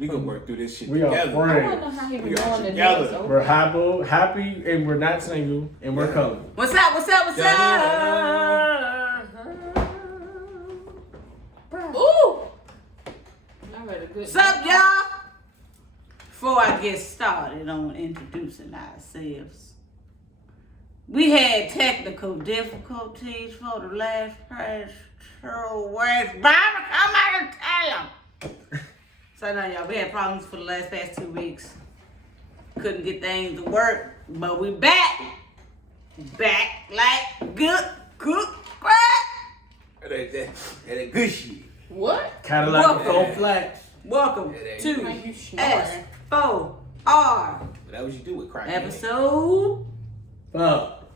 We gonna work through this shit We together. are I friends. don't know how he We was are going to together. do We're happy, and we're not single, and we're coming. What's up? What's up? What's up? Ooh! I read a good. What's up, y'all? Before I get started on introducing ourselves, we had technical difficulties for the last past 2 weeks. Barbara, come out and tell them. So no, y'all, we had problems for the last past 2 weeks. Couldn't get things to work, but we back. Back like good cook crack. That good shit. What? Cadillac Welcome. with 4 flats. Welcome It ain't to Like you snoring. S4R That what you do with crack. episode Fuck.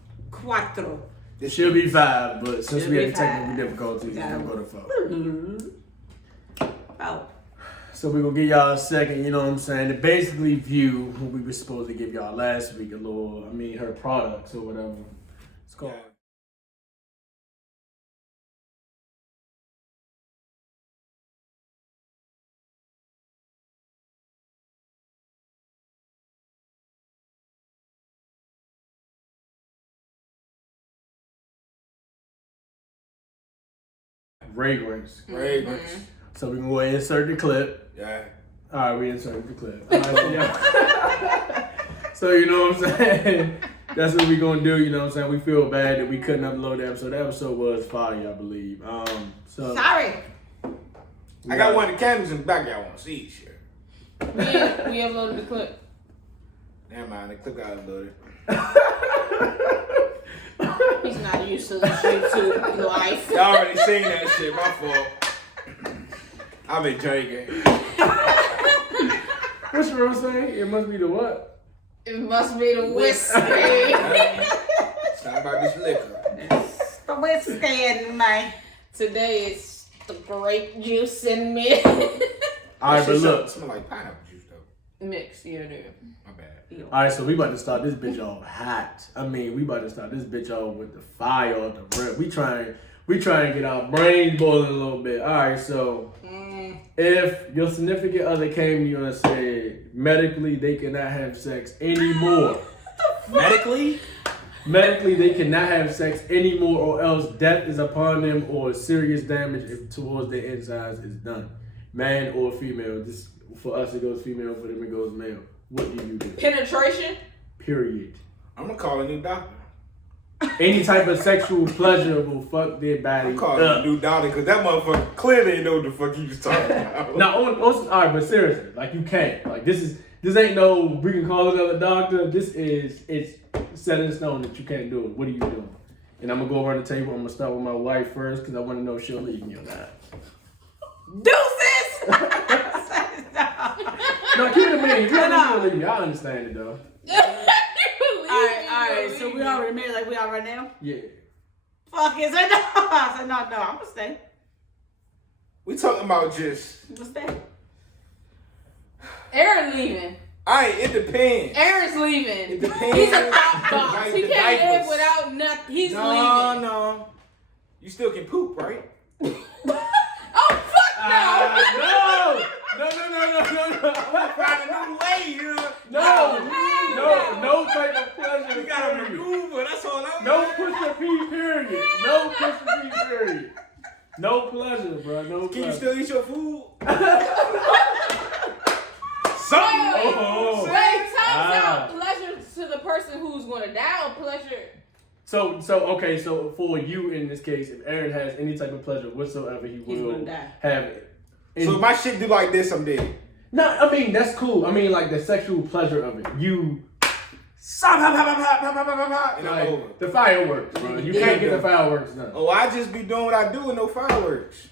4. It should be 5, but since Should we be had technical 5. difficulties, it's Yeah. gonna go to 4. Oh. So we're gonna give y'all a second, you know what I'm saying, to basically view what we were supposed to give y'all last week, her products or whatever. It's called. Fragrance. Fragrance. So we're gonna go ahead and insert the clip. Yeah. Alright, we inserted the clip. All right, so, yeah. So you know what I'm saying? That's what we gonna do, you know what I'm saying? We feel bad that we couldn't upload the episode. The episode was fire, I believe. So Sorry. I got one of the candles in the back. Y'all want to see shit. We uploaded the clip. Never mind. The clip got uploaded. He's not used to this YouTube life. Y'all already seen that shit. My fault. I've been drinking. what's your real saying? It must be the what? It must be the whiskey. It's not about this liquor. The whiskey in my. Today it's the grape juice and milk. Alright, but look. Smell like pineapple juice though. Mix, yeah, dude. My bad. Alright, so we about to start this bitch off hot. We about to start this bitch off with the fire off the rip. We trying to get our brains boiling a little bit. Alright, so if your significant other came to you and said medically they cannot have sex anymore. Medically? Medically they cannot have sex anymore or else death is upon them or serious damage towards their insides is done. Man or female. This for us it goes female, for them it goes male. What do you do? Penetration? Period. I'm gonna call a new doctor. Any type of sexual pleasure will fuck their body I'm calling a new doctor because that motherfucker clearly didn't know what the fuck he was talking about. Now, alright, but seriously, like you can't. Like this ain't no we can call another doctor. It's set in stone that you can't do it. What are you doing? And I'm gonna go around the table. I'm gonna start with my wife first because I want to know if she'll leave me or not. Deuces! No, keep it a minute. If you don't leave me, I understand it though. Alright, so we already married like we are right now? Yeah. Fuck it, say no. I said no, I'm gonna stay. We talking about just. I'm gonna stay. Aaron leaving. It depends. Aaron's leaving. It depends. He's a top boss. Like He the can't live diapers. without nothing. He's leaving. No. You still can poop, right? Oh, fuck no. No. I'm find a new way, you know. No type of pleasure. You gotta maneuver. That's all I'm No push P period. No push P period. No pleasure, bro. No Can pleasure. you still eat your food? Oh. Wait, time's out. Pleasure to the person who's going to die or pleasure? So for you in this case, if Aaron has any type of pleasure whatsoever, He's will gonna die. have it. So if my shit do like this, I'm dead. No, I mean that's cool. I mean like the sexual pleasure of it. You And I'm over. the fireworks, bro. You can't get the fireworks done. Oh, I just be doing what I do with no fireworks.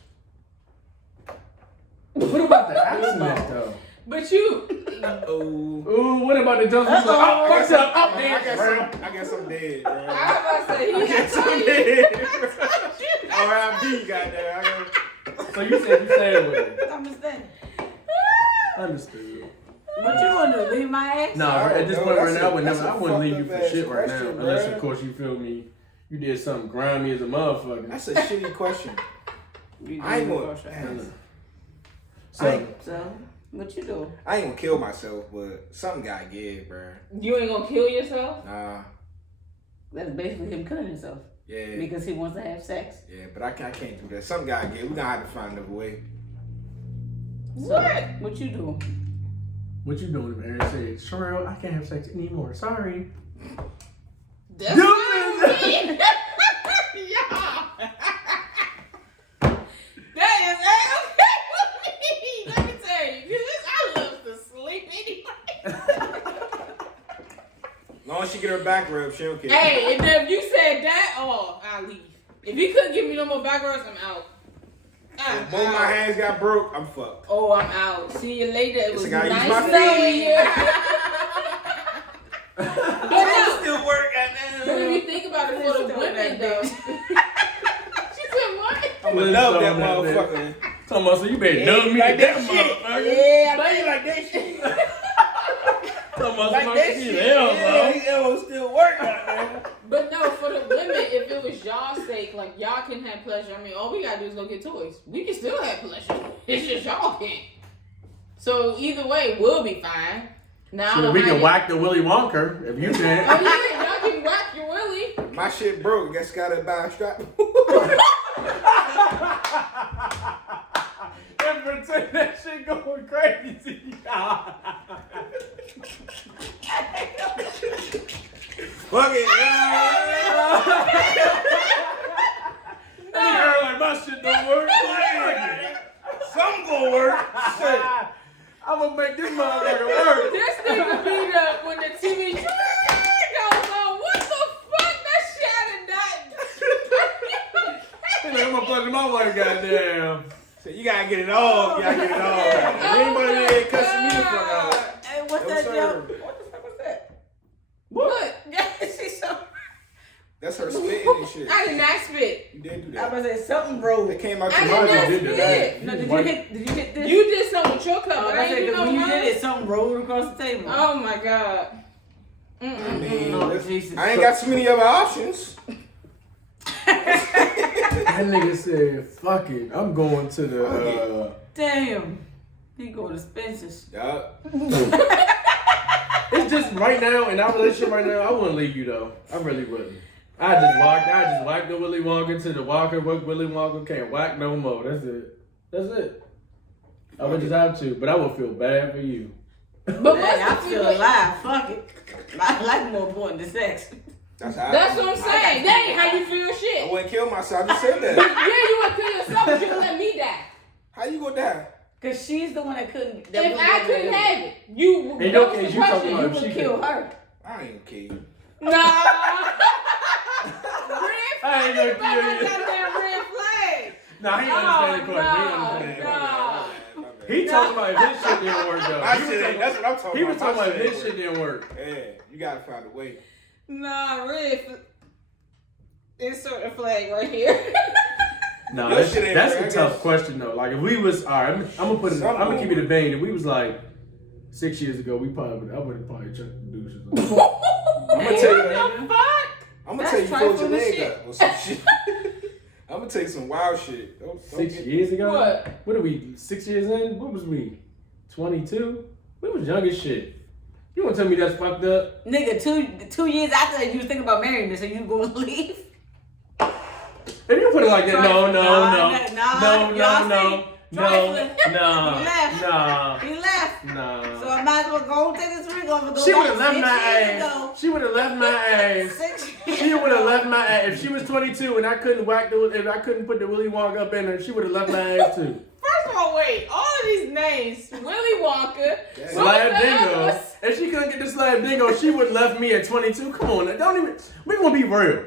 What about the accident though? But you. Oh. Ooh, what about the jump? Like, oh, what's up? Up there. I guess I'm dead, bro. I was about to say, I guess I'm dead. R.I.P. goddamn. So you said you staying with it. I'm gonna stay. Understood. What you wanna do? Leave my ass? Nah, at this point right now, I that's a wouldn't leave you fucked for up shit right now. question, Unless, bruh. of course, you feel me, you did something grimy as a motherfucker. That's a shitty question. I ain't gonna. So, What you do? I ain't gonna kill myself, but something gotta give, bro. You ain't gonna kill yourself? Nah. That's basically him killing himself. Yeah. Because he wants to have sex. Yeah, but I can't do that. Something gotta give. We gonna have to find another way. What? So, what you do? What you doing, man? Say, Sherelle, I can't have sex anymore. Sorry. That's You what I mean. Yeah. That is okay with me. Let me tell you, because I love to sleep anyway. As long as she get her back rub, she don't care. Hey, and then if you said that, oh, I'll leave. If you couldn't give me no more back rubs, I'm out. If both my hands got broke, I'm fucked. Oh, I'm out. See you later. It was Listen, I gotta use nice my knowing feet. you. But no, Still work at but if you think about it for the women, though. She said what? I'm gonna love that motherfucker. Talking about, so you better love me like that that shit. motherfucker. Yeah, I know you like that shit. Talking about Like some that shit. shit. Hell, Yeah, bro. these elbows still work out there. But no, for the women, if it was y'all's sake, like y'all can have pleasure. I mean, all we gotta do is go get toys. We can still have pleasure. It's just y'all can't. So either way, we'll be fine. Now Shit, we can whack the Willy Wonka if you Oh can. yeah, y'all can whack your willy. My shit broke. Guess gotta buy a strap. And pretend that shit going crazy. Fuck it. Girl, like my shit don't work. Something gonna work. Shit. I'm gonna make this motherfucker work. This nigga beat up when the TV goes on. What the fuck? That shit had He's like, I'm gonna plug my wife, goddamn. So you gotta get it all. You gotta get it all. Anybody that ain't cussing me the fuck out. Hey, what's No, that, sir. yo? What the fuck was that? What? She's so... That's her spitting and shit. I did not spit. You did do I that. was say something broke. That came out I your did mouth. not did spit. that. No, did you hit this? You did something with your cup. Oh, I I ain't said, do 'cause no when you mine. did it, something rolled across the table. Oh my god. I mean, Lord Jesus. I ain't got too many other options. That nigga said, fuck it. I'm going to the, Damn. He going to Spencer's. Yup. It's just right now, in our relationship right now, I wouldn't leave you though. I really wouldn't. I just whacked the Willy Wonka to the Walker. Willy Wonka can't whack no more. That's it. I would just have to, but I would feel bad for you. But what's Hey, I'm the still alive. Fuck it. My life more important than sex. That's how. That's what I'm saying. That ain't how you feel I shit. wouldn't kill myself. I just said Yeah, that. you would kill yourself, but you can let me die. How you gonna die? Cause she's the one that couldn't. If I couldn't have it, you would In go your to case, the you talking question. about You if she would kill could. her. I ain't gonna kill you. Nah. Red I ain't gonna kill you. Goddamn red flag. Nah, he understand the question. He understand the question. He talking about if his shit didn't work though. My shit ain't. That's what I'm talking He was about. talking My about if his ain't shit didn't work. work. Yeah, you gotta find a way. Nah, red. Insert a flag right here. No, Your shit ain't that's work, a I tough guess. question though. Like if we was, all right, I'm gonna keep it a vein. If we was like 6 years ago, I would have probably chucked the douches. I'm gonna tell you. What the fuck? I'm gonna That's tell you, fold your trifling leg shit. up or some shit. I'm gonna tell you some wild shit. Don't 6 get- years ago? What? What are we? 6 years in? What was we? 22? We was young as shit. You wanna tell me that's fucked up? Nigga, 2 years after that, you was thinking about marrying me, so you gonna leave? If you put it like that, no. Y'all He left. So I might as well go take this ring off and go She back would have left 6 my years ass. ago. She would have left my ass. 6 years She would have ago. left my ass. If she was 22 and I couldn't if I couldn't put the Willy Wonka up in her, she would have left my ass too. First of all, wait. All of these names: Willy Wonka, Slab Dingo. If she couldn't get the Slab Dingo, she would have left me at 22. Come on, don't even. We gonna be real.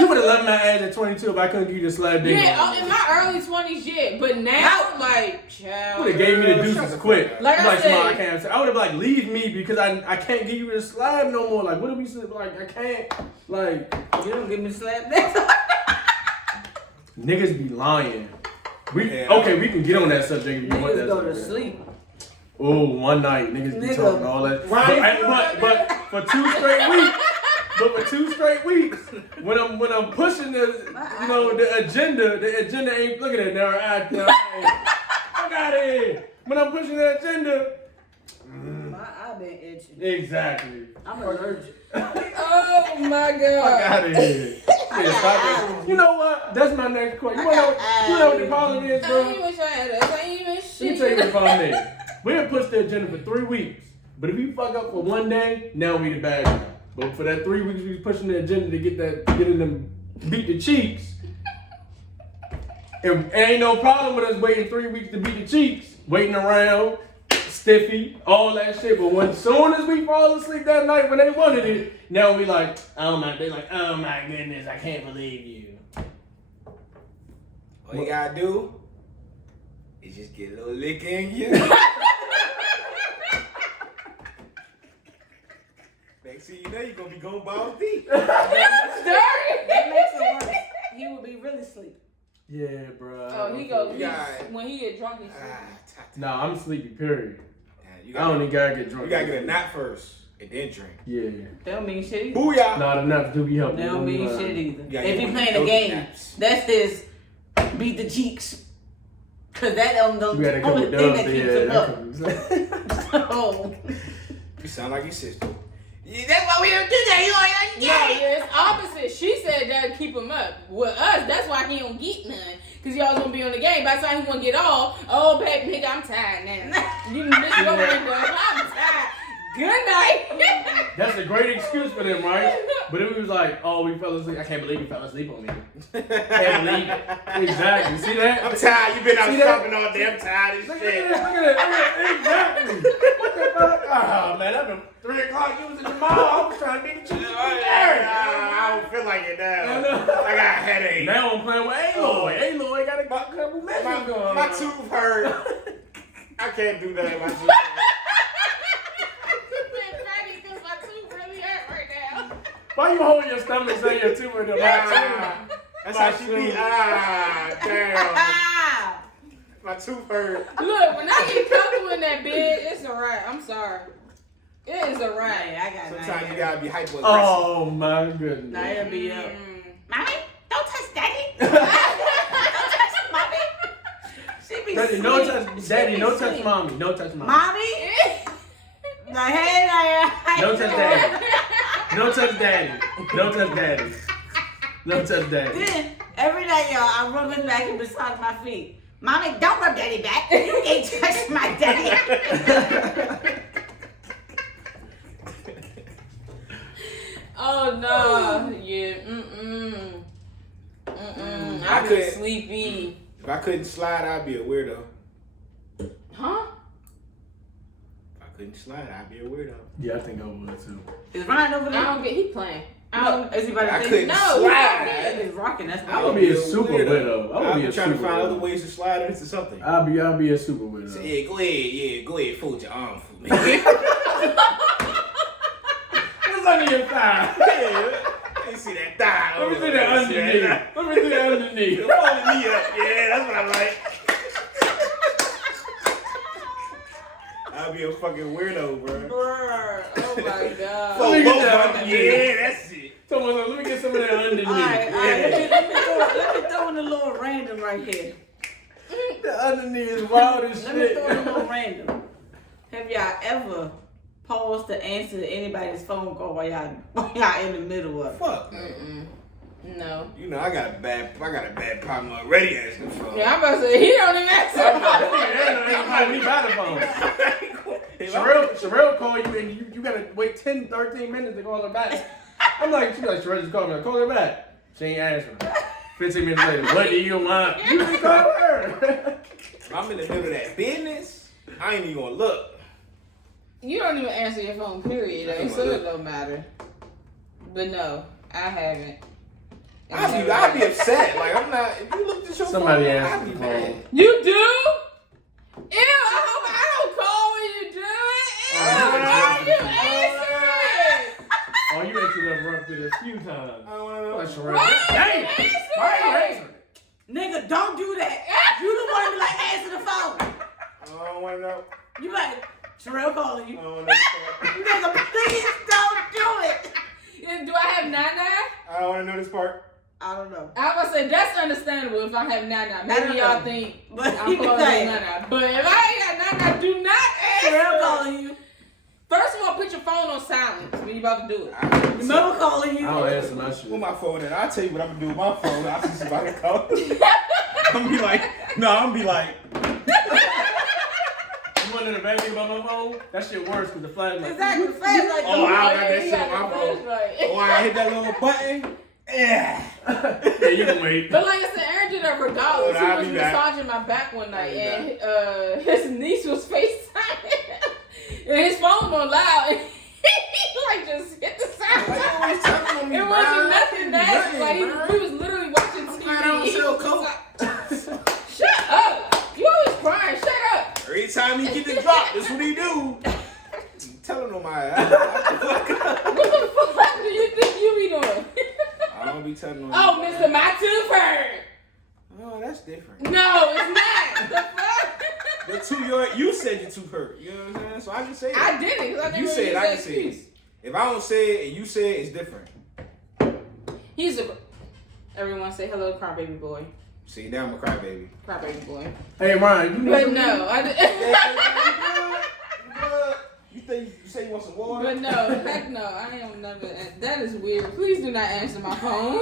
You would have left my ass at 22 if I couldn't give you the Slab Dingo. Yeah, in my early 20s, yeah. But now, like, child. would have gave me the deuces quick. Like I I'm said- "Smile, I can't. I would have like leave me because I can't give you the slab no more. Like what do we say? Like I can't. Like You don't give me the slap next. niggas be lying. Yeah. Okay, we can get on that subject if you want Niggas that. go to subject. sleep. Oh, one night niggas be Nigga. talking all that. Right. But for 2 straight weeks. But for 2 straight weeks, when I'm pushing the agenda ain't looking at it now. Fuck out of here. when I'm pushing that agenda. I've been itching. Exactly. I'm allergic. Oh my Fuck god. out of here. Yeah, stop it. You know what? That's my next question. You know what the problem is, I bro? ain't even trying to. I ain't even Let me shit. tell you what the problem is. We'll push the agenda for 3 weeks. But if we fuck up for 1 day, now we the bad guy. But for that 3 weeks we was pushing the agenda to getting them beat the cheeks. And ain't no problem with us waiting 3 weeks to beat the cheeks. Waiting around, stiffy, all that shit. But when soon as we fall asleep that night when they wanted it, now we like, oh my goodness, I can't believe you. All you gotta do is just get a little lick in you. Next thing you know, you're gonna be going balls deep. That makes it worse. He would be really sleepy. Yeah, bro. Oh, he goes Yeah. when he get drunk. He's sleepy. Nah, I'm sleepy, period. You I don't even gotta get drunk. You gotta get a nap first and then drink. Yeah. That don't mean shit either. Booyah! Not enough to be helping. That don't mean shit either. Yeah, If you he want playing a those game, naps. that's this beat the cheeks. Cause that don't We had a couple only thing dubs, that keeps him up. So, You sound like your sister. Yeah, that's why we don't do that. You No, yeah, it's opposite. She said that'd keep him up. With us, that's why he don't get none. Cause y'all gonna be on the game. By the time he wanna get off, oh baby, nigga, I'm tired now. You miss your window. I'm tired. Good night. That's a great excuse for them, right? But if we was like, oh, we fell asleep. I can't believe you fell asleep on me. Can't believe it. Exactly. See that? I'm tired. You've been out See that? shopping all day. I'm tired as Look shit. at that. Exactly. What the fuck? Oh, man, that's been 3 o'clock. You was in the mall. I was trying to get the chicken. I don't feel like it now. I got a headache. Now I'm playing with Aloy. Aloy got a couple measures going on. My tooth hurt. I can't do that. My tooth Why you holding your stomach saying your tooth hurt? That's how she be. Damn. My tooth hurt. Look, when I get comfortable in that bed, it's alright. I'm sorry. It is alright. I got Sometimes you gotta be hyper aggressive. Oh my goodness. Naya be up. Mommy, Don't touch daddy. Don't touch mommy. She be Daddy, no touch. Daddy, no touch sleep. mommy. No touch mommy. Mommy? Like, hey, Naya. No touch daddy. No touch daddy. No touch daddy. No touch daddy. Then, every day, y'all, I'm rubbing back and beside my feet. Mommy, don't rub daddy back. You can't touch my daddy. Oh no. Yeah. I could- get sleepy. If I couldn't slide, I'd be a weirdo. Huh? If I couldn't slide, I'd be a weirdo. Yeah, I think I would too. Is Ryan over I there? don't get. He playing. No, is he about I to say? couldn't No, slide. He's rocking. That's I what would be a super widow. I would be a trying to super find other widow. ways to slide into something. I'll be a super widow. So, yeah, go ahead, fold your arm for me. What's under your thigh? Let me see that thigh. Let me see that underneath. Let me see that underneath. Fold the knee up. Yeah, that's what I like. I'll be a fucking weirdo, bro. Brr. Oh my god. Let me get that underneath. Yeah, that's it. Someone, let me get some of that underneath. All right. Let me throw in a little random right here. The underneath is wild as Let me shit. throw in a little random. Have y'all ever paused to answer anybody's phone call while y'all in the middle of it? Fuck. No. You know, I got a bad problem already answering the phone. Yeah, I'm about to say he don't even answer. I'm me by the phone. Sherelle call you and you gotta wait 10, 13 minutes to call her back. I'm like, she's like, Sherelle just called me. Call her back. She ain't answering. 15 minutes later, what do you want? You can call her. If I'm in the middle of that business, I ain't even gonna look. You don't even answer your phone, period. Though, so it don't matter. But no, I haven't. I'd be upset. Like, I'm not, if you looked at your Somebody phone, answer I'd be the mad. phone. You do? Ew, I don't call when you do it. Ew, why you answer it? Oh, you answered that run through a few times. I don't wanna know. Like, Sherelle. Why Dang! you answer Why are you it? answering? Nigga, don't do that. You the one to be like, answer the phone. I don't wanna know. You like, Sherelle calling I you. don't wanna know. Nigga, please don't do it. Do I have nana? I don't wanna know this part. I don't know. I was gonna say that's understandable if I have Nana. Maybe y'all think But I'm calling Nana. But if I ain't got Nana, do not I'm answer. calling you. First of all, put your phone on silent when you about to do it. Remember calling you? I don't answer my shit. Put my phone in. I'll tell you what I'm gonna do with my phone. I'll see somebody call. I'm gonna be like, no, I'm gonna be like. You want to the baby about my phone? That shit worse because the flashlight. Exactly. Flashlight. Oh, I got that You shit on got my the phone. flashlight. Oh, I hit that little button. Yeah. Yeah, you can wait. But like I said, Aaron did that regardless. Oh, He I'll was be back. massaging my back one night, I'll be and his niece was FaceTiming, and his phone on loud, and he like just hit the sound. Why you always talking on me, It bro? wasn't nothing nasty. Nothing, Like bro. he was literally watching TV. glad I don't sell coke. Shut up! You always crying. Shut up! Every time he get the drop, that's what he do. Tell him on my ass. What the fuck do you think you be doing? I don't be telling him. Oh, Mr. My Tooth Hurt. Oh, that's different. No, it's not. The fuck? You said your tooth hurt. You know what I'm saying? So I can say it. I did it. 'Cause I If you never say it, used I that can say excuse. it. If I don't say it and you say it, it's different. He's a. Everyone say hello, crybaby boy. See, now I'm a crybaby. Crybaby boy. Hey, Ryan, you need But some- no, I did. You think you say you want some water? But no, heck no, I am never. That is weird. Please do not answer my phone.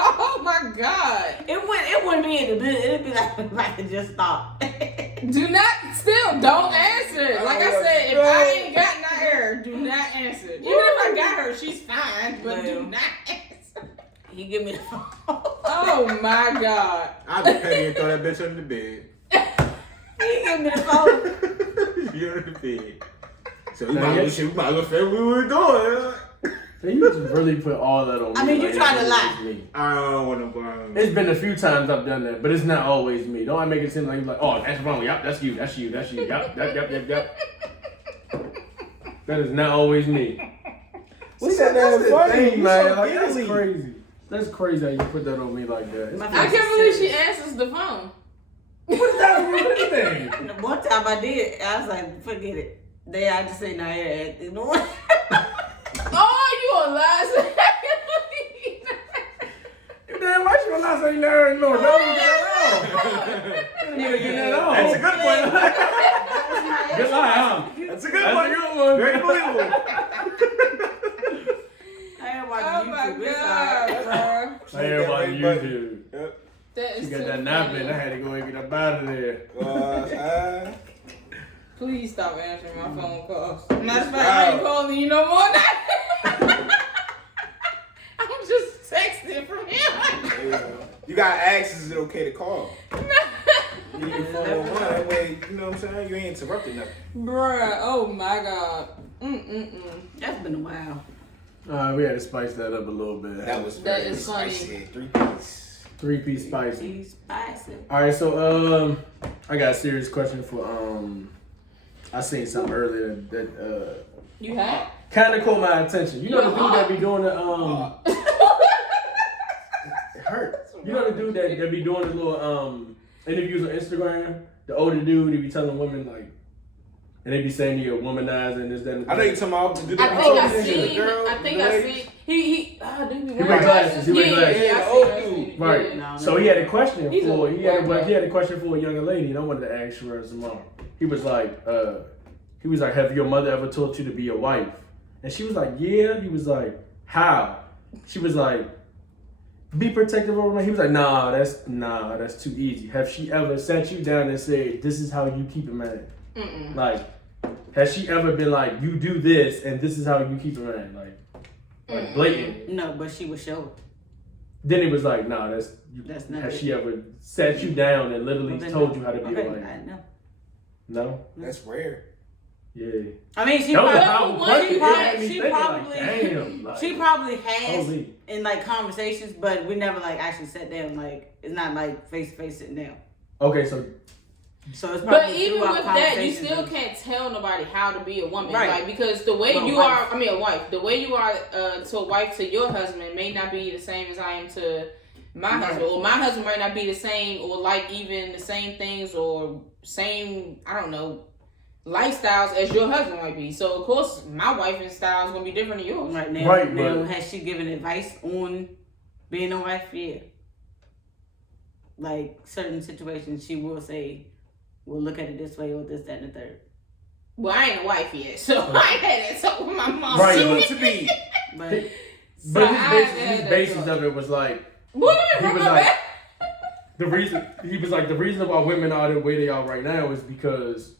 Oh my god. It wouldn't be in the bed. It'd be like if I could just stop. Do not. Still, don't answer. Like I said, if I ain't got her, do not answer. Even if I got her, she's fine. But do not answer. He give me the phone. Oh my god. I'll be petty and throw that bitch under the bed. He give me the phone. You're under the bed. So we might as well film what we were doing. So you just really put all that on me. I mean, you like, trying to it's lie. me. I don't want to go. It's been a few times I've done that, but it's not always me. Don't I make it seem like you're like, oh, that's wrong. Yep, that's you. That's you. That's you. Yep. That is not always me. What's See, that that's damn the funny? thing, You man. so Like, that's gilly. crazy. That's crazy how you put that on me like that. It's My I can't believe she answers the phone. what does that have to do with anything? And the one time I did, I was like, forget it. Then I just say, nah, yeah, you know what? Oh, you on lies? Damn, why you not say no? No, don't get that off. That's a good one. Good lie, huh? That's a good That's one. a good one. Very believable. I ain't Oh watching my YouTube. It's god, alright. bro. I hear about YouTube. Yep. That is She got too that nap funny. in. I had to go and get up out of there. Please stop answering my phone calls. Matter of fact, I ain't calling you no more now. I'm just texting from here. You gotta ask, is it okay to call? You need your phone on one, that way, you know what I'm saying? You ain't interrupting nothing. Bruh, oh my god. That's been a while. We had to spice that up a little bit. That was That very is funny. spicy. 3-piece. 3-piece spicy. He's spicy. All right, so I got a serious question for I seen something earlier that You have? kind of caught my attention. You know the dude that be doing the it hurt. You know the dude that be doing the little interviews on Instagram. The older dude, he be telling women like, and they be saying you're womanizing this, that. And I know you're talking about the dude I that think I talking to the seen. girl, I think the I ladies. seen. He wear glasses, he wear glasses. Yeah, the old dude. Right. No, So he had a question He's for a he had white a question for a younger lady, and I wanted to ask her tomorrow. He was like, have your mother ever taught you to be a wife? And she was like, yeah. He was like, how? She was like, be protective over me. He was like, nah, that's too easy. Have she ever sat you down and said, this is how you keep a man? Mm-mm. Like, has she ever been like, you do this and this is how you keep a man? Like blatant. No, but she was sure. Then it was like, nah, that's not has it. she ever sat you down and literally Well, then told no. you how to be Okay, a wife? I know. No? That's rare. Yeah. I mean, she That was a probably, powerful question. It had me she thinking, probably, like, damn, like, she probably has holy. in like conversations, but we never like actually sat down. Like it's not like face to face sitting down. Okay, so So it's probably But even throughout with that, you conversations still and- can't tell nobody how to be a woman, Right. like because the way Well, you wife. are, I mean a wife, the way you are to a wife to your husband may not be the same as I am to my Right. husband, or my husband might not be the same, or like even the same things or same, I don't know, lifestyles as your husband might be. So of course, my wife's style is gonna be different than yours. Right now, Right, now but- has she given advice on Being a wife, yeah. Like certain situations, she will say, "We'll look at it this way or this, that, and the third." Well, I ain't a wife yet, so I ain't had that talk with my mom. Right. Soon to be. But But his basis of it was like, What? he was like, the reason why women are the way they are right now is because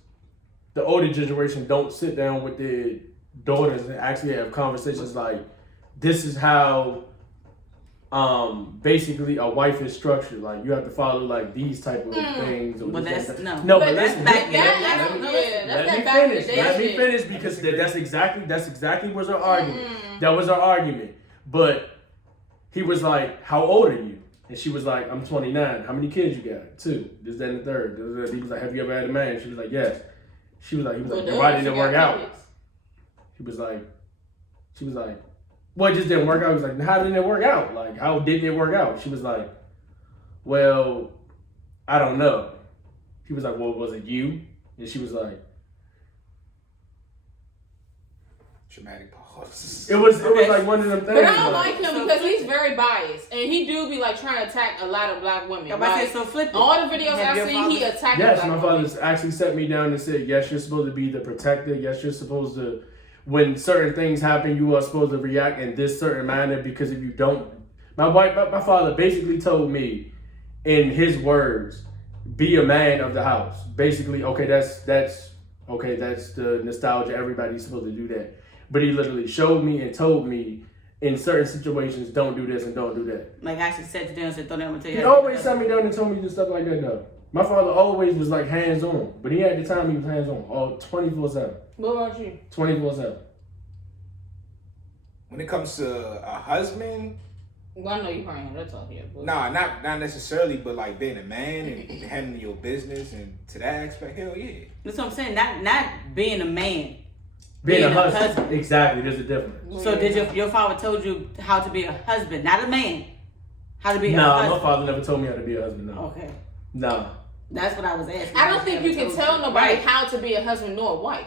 the older generation don't sit down with their daughters and actually have conversations like, this is how basically a wife is structured. Like, you have to follow like these type of things. Or But this, that's- that. no. But that's listen, back let me finish because that's exactly was our argument. That was our argument. But he was like, how old are you? And she was like, I'm 29. How many kids you got? 2. This, that, and the third. He was like, have you ever had a man? She was like, yes. He was like, why didn't it work out? She was like, well, it just didn't work out. He was like, how didn't it work out? Like, how didn't it work out? She was like, well, I don't know. He was like, well, was it you? And she was like, Dramatic pause. it was like one of them things. But I don't like, like him because he's very biased, and he do be like trying to attack a lot of black women. Like, so flip it. all the videos Have I've your seen, he father- attacking yes, black my women. father actually set me down and said, yes, you're supposed to be the protector. Yes, you're supposed to, when certain things happen, you are supposed to react in this certain manner, because if you don't, my father basically told me in his words, be a man of the house. Basically, okay, that's the nostalgia. Everybody's supposed to do that. But he literally showed me and told me in certain situations, don't do this and don't do that. Like, actually sat you down and said, "Don't ever tell you." He always sat me down and told me to do stuff like that, though. My father always was like hands on, but he had the time he was hands on, all 24/7. What about you? 24/7. When it comes to a husband, Well, I know you probably know that talk here. But nah, not necessarily, but like being a man and handling your business and to that aspect, hell yeah. That's what I'm saying. Not being a man. Being a husband. Exactly, there's a difference. So did your father told you how to be a husband, not a man? How to be a No, husband? my father never told me how to be a husband, no. Okay. No. That's what I was asking. I don't think you can tell nobody Right. how to be a husband nor a wife.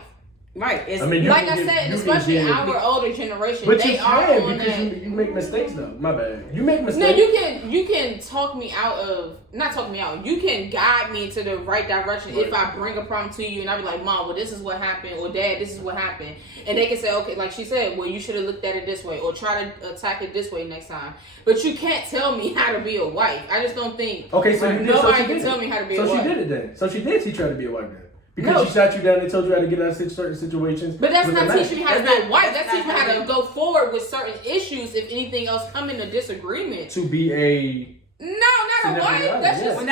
Right. It's, I mean, Like I said, especially our older generation, but they you are can on because that. you make mistakes though. My bad. You make No, mistakes. you can talk me out of, not talk me out. You can guide me to the right direction if I bring a problem to you and I be like, Mom, well, this is what happened, or Dad, this is what happened, and they can say, okay, like she said, well, you should have looked at it this way, or try to attack it this way next time. But you can't tell me how to be a wife. I just don't think. Okay, so you did. Nobody so can did tell it. me how to be a So wife. she did it then. So she did teach you how to be a wife then. Because No. she sat you down and told you how to get out of certain situations. But that's with not the man. teaching me how to be a wife. That's teaching me how to not- go forward with certain issues if anything else come into disagreement. To be a No, not a Significant wife. other, That's yeah. just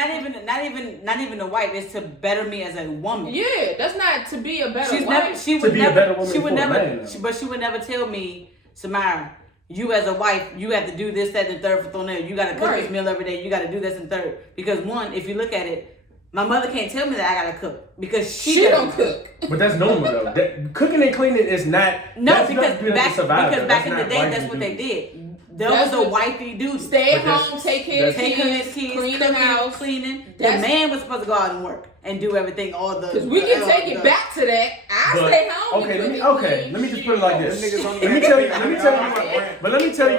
not even a wife. It's to better me as a woman. yeah. That's not to be a better She's wife. never. She To would be a never. better woman She would for a never. man, though. But she would never tell me, Samara, you as a wife, you have to do this, that, and the third, fourth, on there. You got to cook Right. this meal every day. You got to do this and third. Because one, if you look at it, my mother can't tell me that I gotta cook because she don't cook. But that's normal though. Cooking and cleaning is not. No, that's because not back, survive, because though. back That's in the not day, wifely that's what they duty. did. There That's was a what- wifey duty. Stay at But that's- home, take care of Take care of his kids, kids, clean the cooking, house. cleaning. The That's- man was supposed to go out and work and do everything. All the Because we can take it back to that. I But- stay home. okay, and let me cook and okay. clean. Let me just put it like Them this. niggas on Let me tell you. that. But let me tell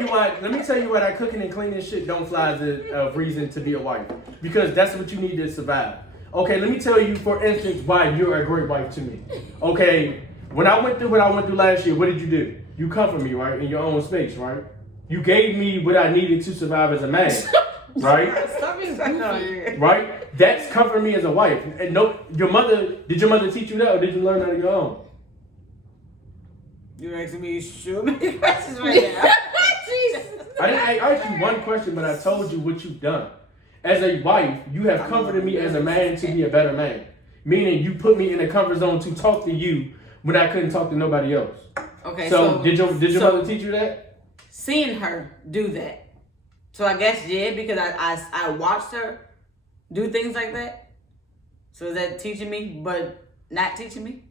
you why that cooking and cleaning shit don't fly as a reason to be a wife. Because that's what you need to survive. Okay, let me tell you, for instance, why you're a great wife to me. Okay, when I went through what I went through last year, what did you do? You comfort me, right, in your own space, right? You gave me what I needed to survive as a man, right? Stop being goofy. Right? That's comforting me as a wife. And no, did your mother teach you that, or did you learn that on your own? You're asking me so many questions right now. Jesus. I didn't ask you one question, but I told you what you've done. As a wife, you have comforted me as a man to be a better man. Meaning you put me in a comfort zone to talk to you when I couldn't talk to nobody else. Okay, So did your so mother teach you that? seeing her do that. So I guess yeah, because I watched her do things like that. So is that teaching me, but not teaching me?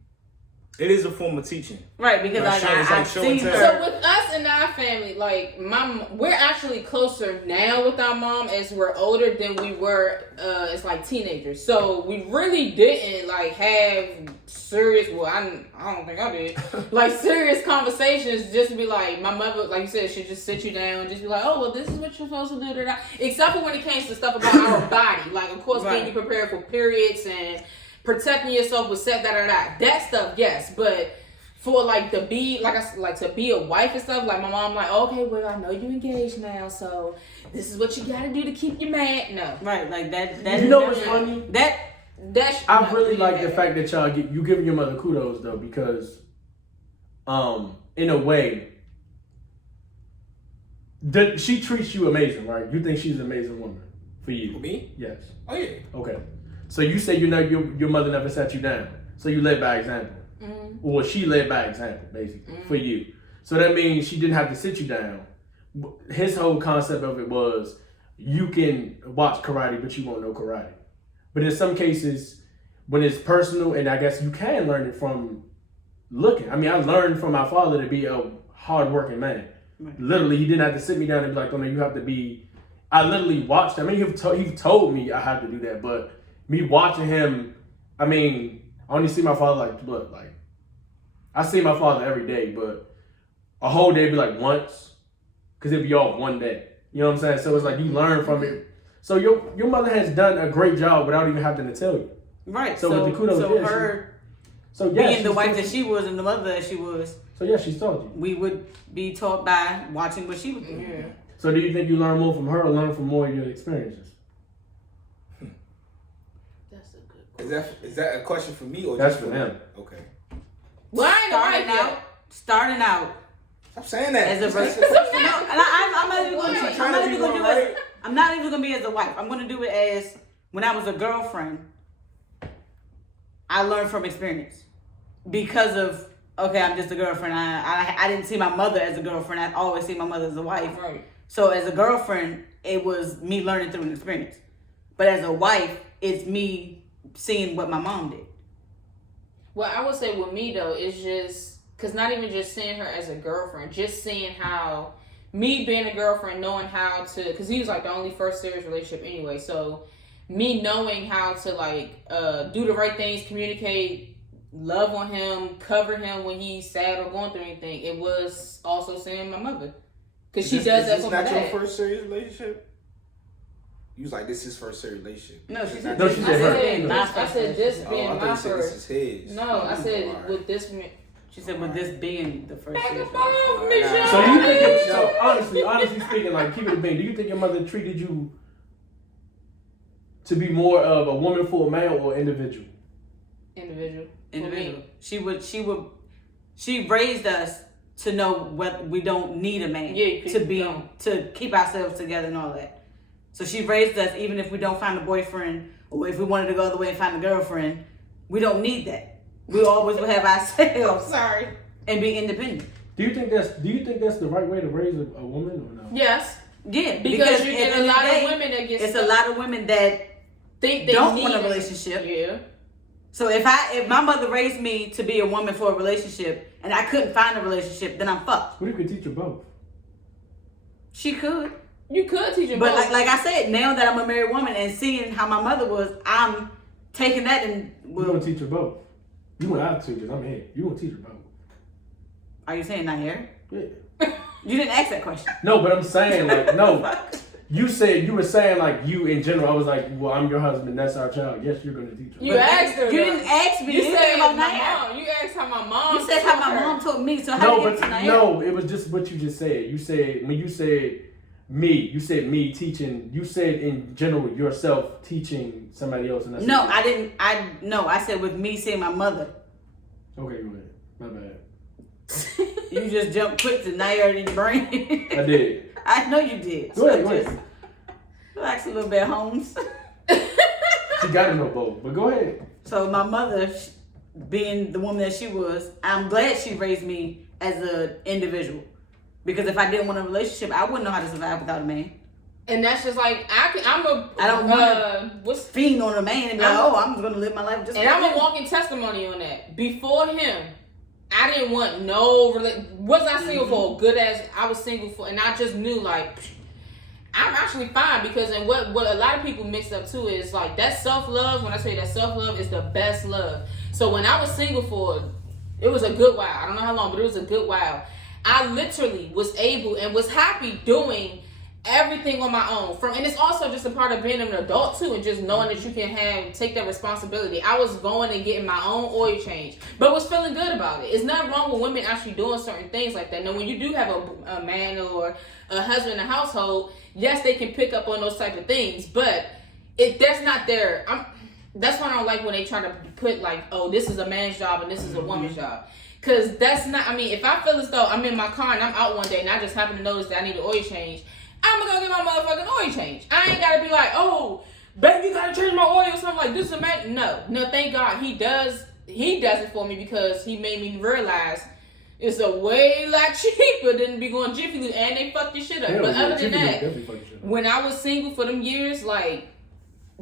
It is a form of teaching. Right, because Like, I've show and seen tell. her. So with us and our family, like we're actually closer now with our mom as we're older than we were as like teenagers. So we really didn't like have serious. Well, I don't think I did like serious conversations. Just to be like my mother, like you said, she'd just sit you down and just be like, oh well, this is what you're supposed to do. Except for when it came to stuff about our body, like of course being prepared for periods and protecting yourself with sex, that stuff, yes, but for like to be to be a wife and stuff, like my mom, like, okay, well, I know you engaged now, so this is what you gotta do to keep your man. No, Right, like that. You know what's funny? That's I really like the fact that y'all you giving your mother kudos though, because in a way she treats you amazing, right? You think she's an amazing woman for you? For me? Yes. Oh yeah. Okay. So you say your mother never sat you down. So you led by example. Mm-hmm. Or she led by example, basically, for you. So that means she didn't have to sit you down. His whole concept of it was you can watch karate, but you won't know karate. But in some cases, when it's personal, and I guess you can learn it from looking. I mean, I learned from my father to be a hardworking man. Right. Literally, he didn't have to sit me down and be like, oh no, you have to be. I literally watched him. I mean, he told me I had to do that, but me watching him, I mean, I only see my father like I see my father every day, but a whole day be like once, because it'd be off one day. You know what I'm saying? So it's like you learn from it. So your mother has done a great job without even having to tell you. Right. So with the kudos, being the wife that she was and the mother that she was. So yeah, she's taught you. We would be taught by watching what she would do. Yeah. So do you think you learn more from her or learn from more of your experiences? That's a good question. Is that a question for me or That's just for him? Okay. Well, I ain't know. Starting out. I'm saying that. As a virgin. I'm not even gonna be as a wife. I'm gonna do it as when I was a girlfriend. I learned from experience because of I'm just a girlfriend. I didn't see my mother as a girlfriend. I always see my mother as a wife. Right. So as a girlfriend, it was me learning through an experience. But as a wife, it's me seeing what my mom did. Well, I would say with me though, it's just because not even just seeing her as a girlfriend, just seeing how me being a girlfriend, knowing how to, because he was like the only first serious relationship anyway. So me knowing how to like do the right things, communicate, love on him, cover him when he's sad or going through anything. It was also seeing my mother, because she does that for my dad. Is this not your first serious relationship? You was like, this is first serious relationship. No, she said. No, she said her. I said this being I my thought you said first. this is his. No, I said with this. She said with this being the first Back serious and forth, Michelle. So do you think? So honestly speaking, like keep it a bean. Do you think your mother treated you to be more of a woman for a man or individual? Individual. She raised us to know what we don't need a man to keep ourselves together and all that. So she raised us even if we don't find a boyfriend or if we wanted to go the other way and find a girlfriend, we don't need that. We always will have ourselves. Sorry. And be independent. Do you think that's the right way to raise a woman or no? Yes. Yeah, because you get a lot of women that get. It's a lot of women that think they don't need want a relationship. Yeah. So if my mother raised me to be a woman for a relationship and I couldn't find a relationship, then I'm fucked. What if you could teach her both? She could. You could teach her but both. like I said, now that I'm a married woman and seeing how my mother was, I'm taking that and you gonna teach her both. You won't have to because I'm here. You gonna teach her both. Are you saying not here? Yeah. You didn't ask that question. No, but I'm saying like no. You were saying like you in general. I was like, well, I'm your husband. That's our child. Yes, you're gonna teach her. You asked her. You didn't ask me. You said about my mom. You asked how my mom. You said how my mom told me. So how no, you but get to no, it was just what you just said. You said when you said me. You said me teaching. You said in general yourself teaching somebody else. And that's no, I didn't. I said with me seeing my mother. Okay, go ahead. My bad. You just jumped quick to Nair in your brain. I did. I know you did. Go ahead. Relax a little bit, Holmes. She got to know both, but go ahead. So my mother, being the woman that she was, I'm glad she raised me as an individual. Because if I didn't want a relationship, I wouldn't know how to survive without a man. And that's just like I don't want fiend on a man and be like, I'm gonna live my life just. And like I'm a walking testimony on that. Before him, I didn't want no was I single for a good ass? I was single for, and I just knew like I'm actually fine because and what a lot of people mix up too is like that self love. When I say that self love is the best love. So when I was single for, it was a good while. I don't know how long, but it was a good while. I literally was able and was happy doing everything on my own. And it's also just a part of being an adult too, and just knowing that you can take that responsibility. I was going and getting my own oil change, but was feeling good about it. It's not wrong with women actually doing certain things like that. Now, when you do have a man or a husband in a household, yes, they can pick up on those type of things, but that's not their. That's why I don't like when they try to put like, oh, this is a man's job and this is a woman's job. Cause that's not. I mean, if I feel as though I'm in my car and I'm out one day and I just happen to notice that I need an oil change, I'm gonna go get my motherfucking oil change. I ain't gotta be like, oh, baby, you gotta change my oil or something like this. A man, no. Thank God he does. He does it for me because he made me realize it's a way lot cheaper than be going Jiffy Lube and they fuck your shit up. Yeah, but other than that, that, when I was single for them years, like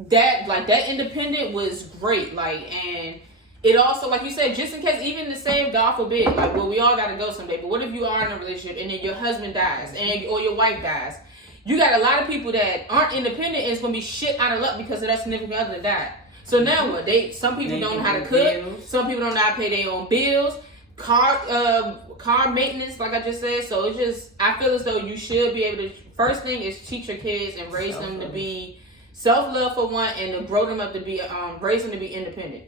that independent was great. Like and. It also, like you said, just in case, even to say, God forbid, like, well, we all got to go someday, but what if you are in a relationship and then your husband dies or your wife dies? You got a lot of people that aren't independent and it's going to be shit out of luck because of that significant other that died. So now what? Some people don't know how to cook. Bills. Some people don't know how to pay their own bills. Car maintenance, like I just said. So it's just, I feel as though you should be able to, first thing is teach your kids and raise them to be self-love for one and to grow them up to be, raise them to be independent.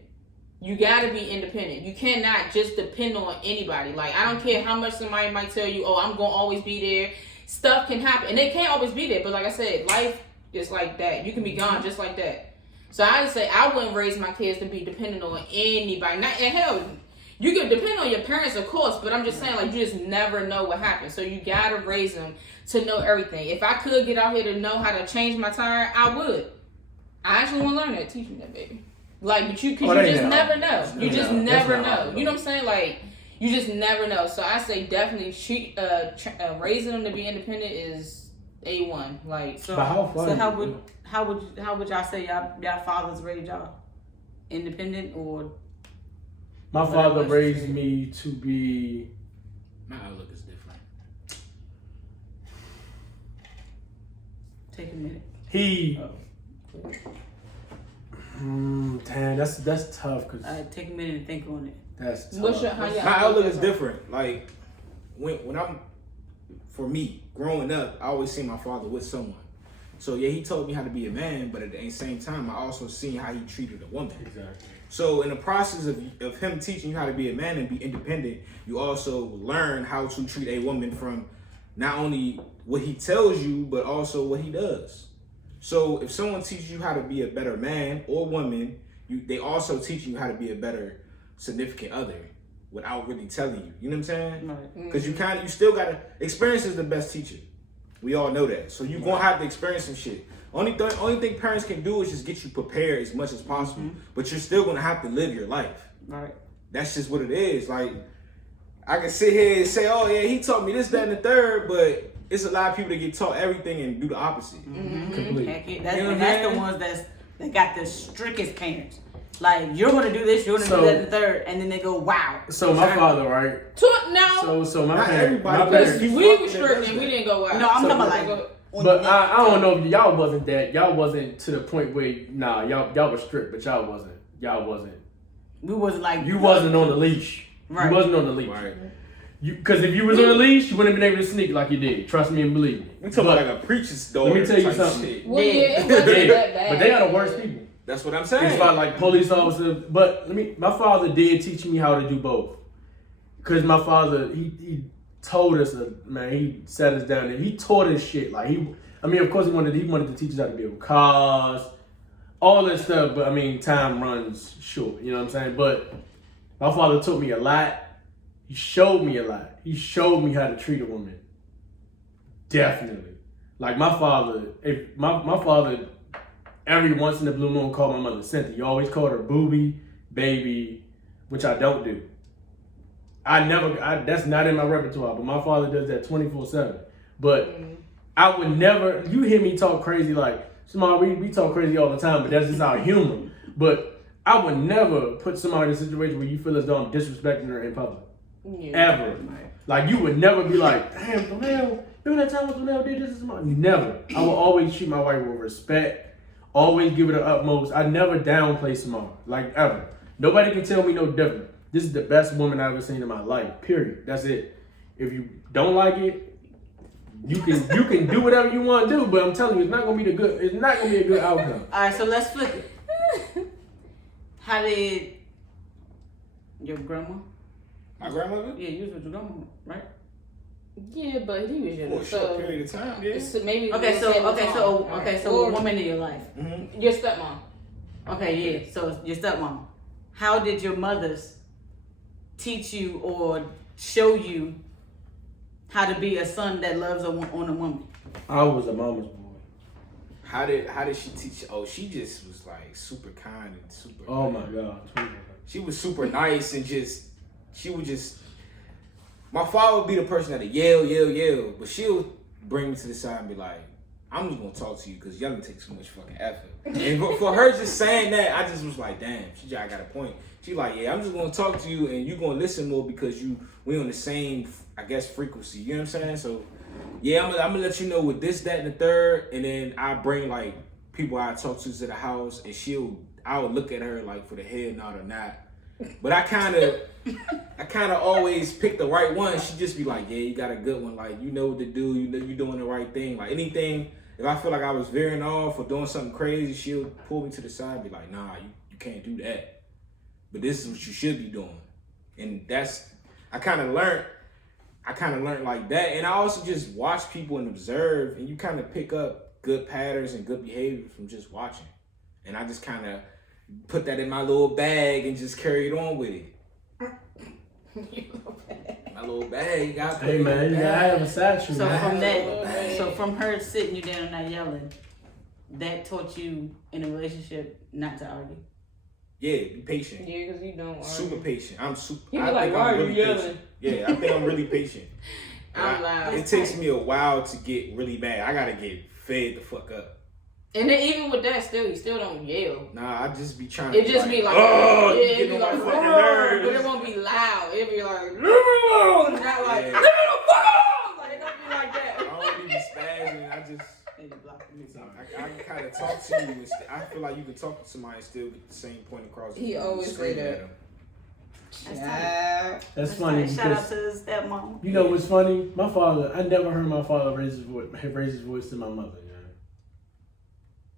You gotta be independent. You cannot just depend on anybody. Like, I don't care how much somebody might tell you, oh, I'm gonna always be there. Stuff can happen. And they can't always be there. But like I said, life is like that. You can be gone just like that. So I just say I wouldn't raise my kids to be dependent on anybody. And hell, you can depend on your parents, of course, but I'm just saying, like, you just never know what happens. So you gotta raise them to know everything. If I could get out here to know how to change my tire, I would. I actually want to learn that. Teach me that, baby. Like, but you just never know. You just never know. You know what I'm saying? Like, you just never know. So I say definitely raising them to be independent is A1. Like, so how would y'all say y'all fathers raised y'all? Independent or? My father raised me to be. My outlook is different. Take a minute. Damn, that's tough. Cause take a minute and think on it. That's tough. My outlook is different. Like when I'm, for me, growing up, I always seen my father with someone. So yeah, he told me how to be a man, but at the same time, I also seen how he treated a woman. Exactly. So in the process of him teaching you how to be a man and be independent, you also learn how to treat a woman from not only what he tells you, but also what he does. So if someone teaches you how to be a better man or woman, they also teach you how to be a better significant other without really telling you. You know what I'm saying? Because you still gotta, experience is the best teacher. We all know that. So you're gonna have to experience some shit. Only thing parents can do is just get you prepared as much as possible. But you're still gonna have to live your life. Right. That's just what it is. Like, I can sit here and say, oh yeah, he taught me this, that, and the third, but it's a lot of people that get taught everything and do the opposite. Completely. That's the ones that got the strictest parents. Like, you're gonna do this, you're gonna do that, and the third, and then they go, wow. So my father, right? So my parents. We were strict and we didn't go wow. No, I'm talking about like. But I don't know if y'all wasn't that. Y'all wasn't to the point where y'all were strict, but y'all wasn't. We wasn't like. You wasn't on the leash. Right. You wasn't on the leash. Right. Because if you was on the leash, you wouldn't have been able to sneak like you did. Trust me and believe me. We talking about like a preacher's daughter. Let me tell you something. Shit. Well, yeah, it wasn't that bad. But they are the worst people. That's what I'm saying. It's about like police officers. But my father did teach me how to do both. Because my father, he told us, man, he sat us down there. He taught us shit. Like of course he wanted to teach us how to build cars, all that stuff. But I mean, time runs short. You know what I'm saying? But my father taught me a lot. He showed me a lot. He showed me how to treat a woman. Definitely. Like my father, my father, every once in a blue moon called my mother Cynthia. You always called her booby, baby, which I don't do. That's not in my repertoire, but my father does that 24/7. But I would never. You hear me talk crazy like somebody. We talk crazy all the time, but that's just our humor. But I would never put somebody in a situation where you feel as though I'm disrespecting her in public. Yeah. Ever. Like you would never be like, damn, Donell, remember that time when Donell did this? Never. I will always treat my wife with respect. Always give it the utmost. I never downplay Samara, like ever. Nobody can tell me no different. This is the best woman I've ever seen in my life. Period. That's it. If you don't like it, you can do whatever you want to do. But I'm telling you, it's not gonna be a good outcome. All right, so let's flip it. How did your grandma? My grandmother? Yeah, you was with your grandma, right? Yeah, but he was For a young. short So, period of time, yeah. so maybe. Okay, so Or a woman in your life. Mm-hmm. your stepmom. Okay, yeah. So your stepmom. How did your mothers teach you or show you how to be a son that loves on a woman? I was a mama's boy. How did she teach? Oh, she just was like super kind and super. Oh my God. She was super nice and she would just. My father would be the person that'd yell, but she'll bring me to the side and be like, I'm just gonna talk to you because y'all take so much fucking effort. And for her just saying that, I just was like, damn, she just got a point. She like, yeah, I'm just gonna talk to you and you gonna listen more because we on the same, I guess, frequency. You know what I'm saying? So, yeah, I'm gonna let you know with this, that, and the third, and then I bring like people I talk to the house, and I would look at her like for the head nod or not. But I kind of always pick the right one. She just be like, yeah, you got a good one. Like, you know what to do. You know you're doing the right thing. Like anything, if I feel like I was veering off or doing something crazy, she'll pull me to the side and be like, nah, you can't do that. But this is what you should be doing. And I kind of learned like that. And I also just watch people and observe, and you kind of pick up good patterns and good behavior from just watching. And I just kind of put that in my little bag and just carried on with it. My little bag, you got. Hey man, yeah, I have a satchel. So from her sitting you down and not yelling, that taught you in a relationship not to argue. Yeah, be patient. Yeah, because you don't argue. Super patient. I'm super. He be like, why are you yelling? Patient. Yeah, I think I'm really patient. I'm loud. It takes me a while to get really mad. I gotta get fed the fuck up. And then even with that, you still don't yell. Nah, I just be trying. It just be like, oh, yeah, you it get be on like, my fucking nerves. but it won't be loud. It be like, not like, Yeah. like it don't be like that. I don't even be spazzing. I kind of talk to you. I feel like you can talk to somebody and still get the same point across. He always say that. Yeah. That's funny Shout out because to his stepmom. you know what's funny? My father, I never heard my father raise his voice to my mother.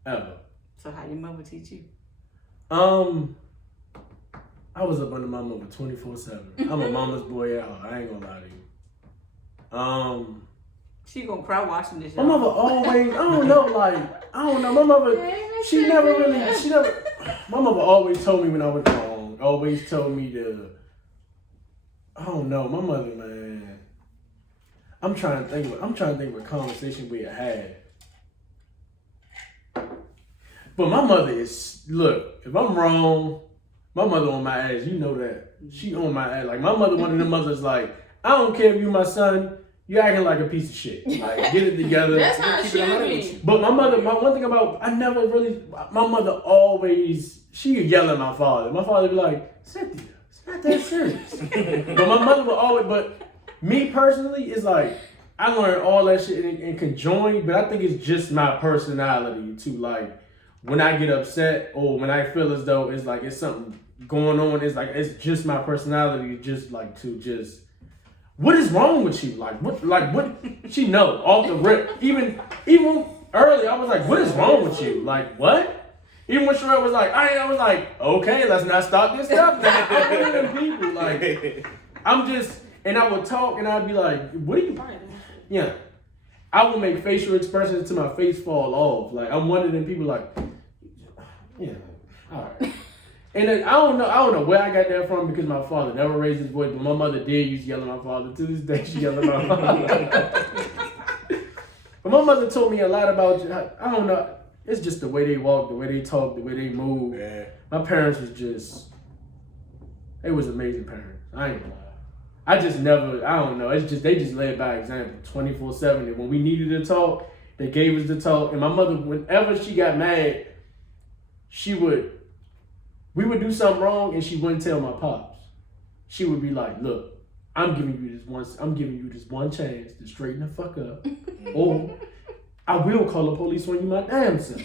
Ever. So how your mother teach you? I was up under my mother 24/7. I'm a mama's boy at heart. I ain't gonna lie to you. She gonna cry watching this. My mother always, I don't know. My mother, my mother always told me when I was wrong. Always told me to, I don't know. My mother, man. I'm trying to think of a conversation we had. But my mother is, look, if I'm wrong, my mother on my ass, you know that. She on my ass. Like, my mother, one of them mothers, like, I don't care if you my son, you acting like a piece of shit. Like, get it together. That's how it should be. But my one thing about, my mother always, she would yell at my father. My father would be like, Cynthia, it's not that serious. But my mother would always, but me personally, it's like, I learned all that shit in conjoined, but I think it's just my personality to, like, when I get upset or when I feel as though it's like it's something going on, it's like it's just my personality, just like to just what is wrong with you? Like what she know off the rip. Even early I was like, what is wrong with you? Like what? Even when Sherelle was like, I was like, okay, let's not start this stuff now. I'm one of them people. Like I'm just and I would talk and I'd be like, what are you yeah. I would make facial expressions till my face fall off. Like I'm one of them people like yeah, all right. And then I don't know where I got that from because my father never raised his voice, but my mother did used to yell at my father. To this day, she yells at my father. But my mother told me a lot about, I don't know, it's just the way they walk, the way they talk, the way they move. Yeah. My parents was just, they was amazing parents. I ain't gonna lie. I just never, I don't know. It's just, they just led by example 24/7. And when we needed to talk, they gave us the talk. And my mother, whenever she got mad, we would do something wrong and she wouldn't tell my pops. She would be like, look, I'm giving you this one chance to straighten the fuck up. Or I will call the police on you my damn self.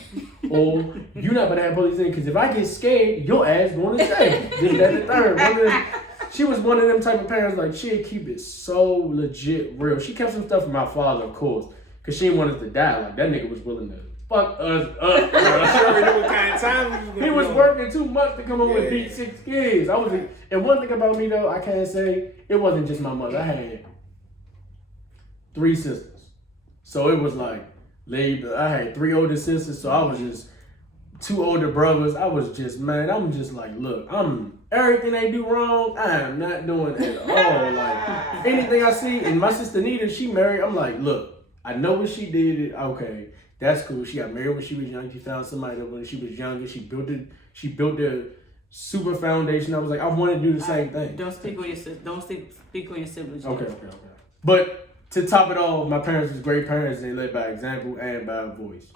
Or you're not gonna have police in, because if I get scared, your ass going to stay. This, that, and the third. She was one of them type of parents, like, she'd keep it so legit real. She kept some stuff from my father, of course, because she didn't want us to die. Like, that nigga was willing to fuck us up. She already knew what kind of time He was working too much to come up with these 6 kids. And one thing about me, though, I can't say, it wasn't just my mother. I had 3 sisters. So it was like, I had 3 older sisters, so I was just 2 older brothers. I was just, man, I'm just like, look, everything they do wrong, I am not doing at all. Like, anything I see, and my sister Nita, she married, I'm like, look, I know what she did. Okay, that's cool. She got married when she was young. She found somebody that when she was younger, she built the super foundation. I was like, I want to do the same thing. Don't speak on your siblings. Okay. But to top it off, my parents was great parents. They led by example and by voice.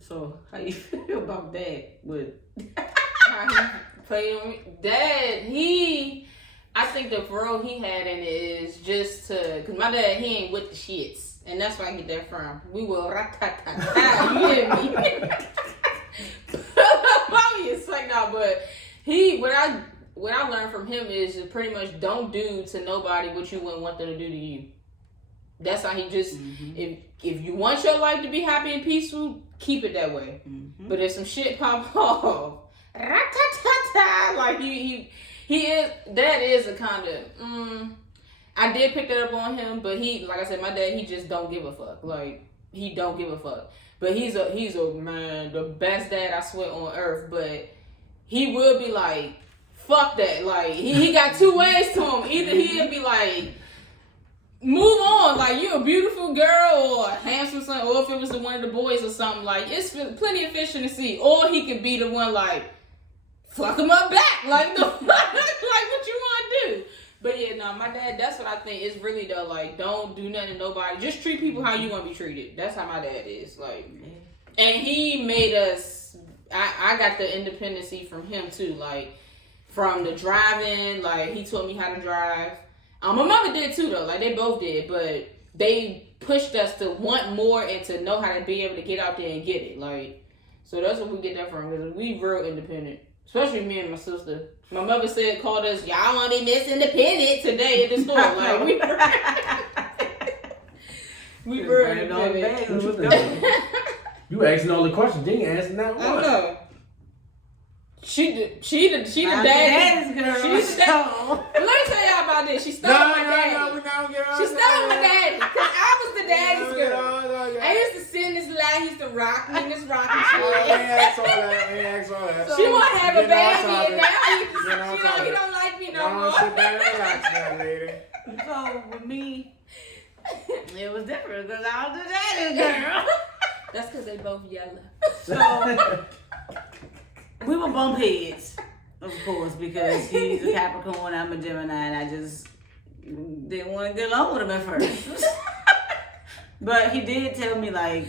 So how you feel about that? How he played on me? Dad, I think the role he had in it is just cause my dad, he ain't with the shits. And that's where I get that from. We will rat-tat-tat. You hear me? Mommy is like, no, but what I learned from him is just pretty much don't do to nobody what you wouldn't want them to do to you. That's how he just, if you want your life to be happy and peaceful, keep it that way. Mm-hmm. But if some shit pop off, rat-tat-tat-tat, like he is, that is a kind of, I did pick that up on him, but like I said, my dad, he just don't give a fuck. Like, he don't give a fuck. But he's a man, the best dad I swear on earth, but he will be like, fuck that. Like, he got 2 ways to him. Either he'll be like, move on, like, you're a beautiful girl or a handsome son, or if it was one of the boys or something, like, it's plenty of fish in the sea. Or he could be the one, like, fuck him up back. Like, like, what you want to do? But yeah, no, my dad, that's what I think is really though, like, don't do nothing to nobody. Just treat people how you want to be treated. That's how my dad is. Like, and he made us, I got the independency from him too. Like, from the driving, like, he taught me how to drive. My mother did too though, like, they both did, but they pushed us to want more and to know how to be able to get out there and get it. Like, so that's what we get that from, because we real independent. Especially me and my sister. My mother called us, y'all want to be Miss Independent today at the store. Like, we were independent. You asking all the questions, you ain't asking that one. I know. She the daddy's girl. She's the daddy. Let me tell y'all about this. She stole my daddy. She stole my daddy. Because I was the daddy's girl. I used to sit in this lap. He used to rock me in this rocking chair. She want to have a baby, and now he don't like me no more. Sit down and relax now, lady. So with me, it was different because I was the daddy's girl. That's because they both yellow. So we were bump heads, of course, because he's a Capricorn, I'm a Gemini, and I just didn't want to get along with him at first. But he did tell me, like,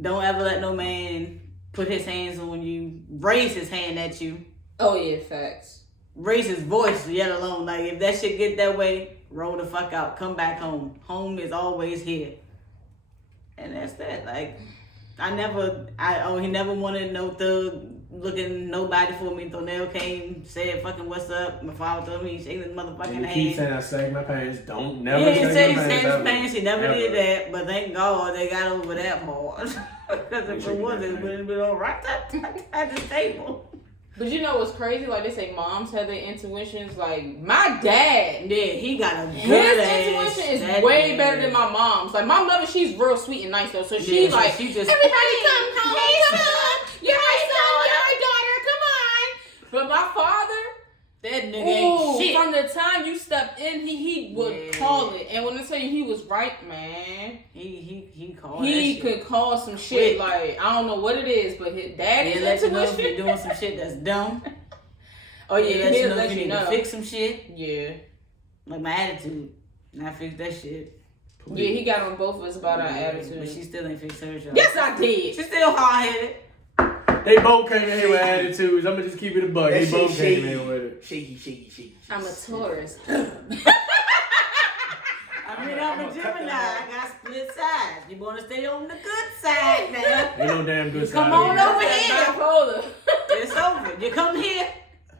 don't ever let no man put his hands on you, raise his hand at you. Oh, yeah, facts. Raise his voice, yet alone. Like, if that shit get that way, roll the fuck out. Come back home. Home is always here. And that's that. Like, he never wanted no thug looking nobody for me. Thornell came, said fucking what's up. My father told me he shaking his motherfucking hand. He keeps saying I saved my parents. Don't never he didn't say he saved saved his parents. parents. He never did that. But thank God they got over that part. Because if it wasn't, it would have been all right at the table. But you know what's crazy? Like, they say moms have their intuitions. Like, my dad, yeah, he got a good his intuition is way better than my mom's. Like, my mother, she's real sweet and nice though. So she yeah, like, she just, everybody come home, come on. You're my son, you're my daughter, come on. But my father, that nigga ain't shit. From the time you stepped in, he would call it. And when I tell you he was right, man. He called He that could shit. call some shit. Like, I don't know what it is, but his daddy's let you know if intuition. you're doing some shit that's dumb. Oh yeah, he'll let let you know. Need to fix some shit. Yeah. Like my attitude. And I fixed that shit. Yeah, he got on both of us about our And attitude. she still ain't fixed hers. y'all. Yes, I did. She's still hard-headed. They both came in here with attitudes. I'm gonna just keep it a buck. They That both shit came shaky. in with it. Shaky. I'm a Taurus. I mean, I'm a Gemini. I got split sides. You want to stay on the good side now? Ain't no damn good Come side on here. over here. Bipolar. It's over. You come here,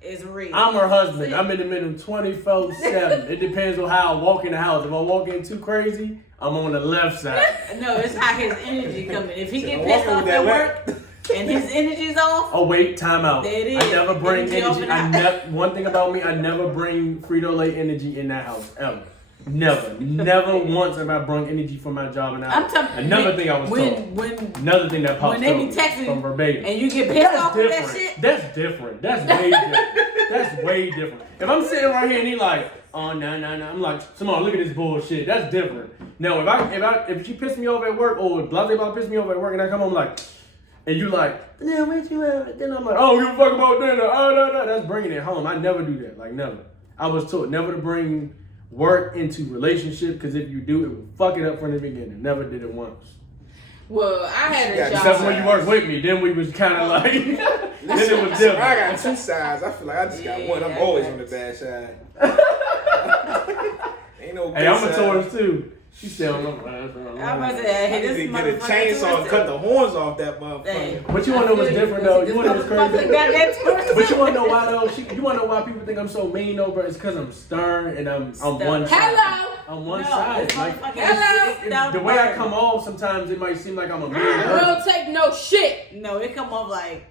it's real. I'm her husband. I'm in the middle 24/7. It depends on how I walk in the house. If I walk in too crazy, I'm on the left side. No, it's how his energy coming. If he get I'm pissed walking off with at that work and his energy's off, Oh wait, time out. There it is. I never bring Energy energy. over there. One thing about me, I never bring Frito-Lay energy in that house ever. Never once have I brought energy from my job in that I'm house. telling Another thing I was told. Another thing that pops when they up be texting from verbatim. and you get pissed off with that different. shit, That's different. That's way different. That's way different. If I'm sitting right here and he like, oh no, I'm like, Simone, look at this bullshit. That's different. Now if she pissed me off at work or Blase about piss me off at work and I come home like, and you like, yeah, what you at? Then I'm like, oh, you fuck about dinner. Oh no, that's bringing it home. I never do that. Like never. I was told never to bring work into relationship because if you do, it will fuck it up from the beginning. Never did it once. Well, I had a Except job. when you work with me, then we was kind of like, then it was different. I got two sides. I feel like I just got one. I'm always on the bad side. Ain't no good Hey, I'm a side. Taurus too. She still on the I'm about to say, hey, I this need to get a motherfucker chainsaw and cut the horns off that motherfucker. Hey. But you wanna know what's different though? You wanna know what's Motherfucker crazy? got that Taurus. But you wanna know why though? You wanna know why people think I'm so mean though, bro? It's because I'm stern and I'm one side. Hello. I'm one No, side. this Like motherfucker Hello. is down the way I bird. come off, sometimes it might seem like I'm a mean I person. don't take no shit. No, it come off like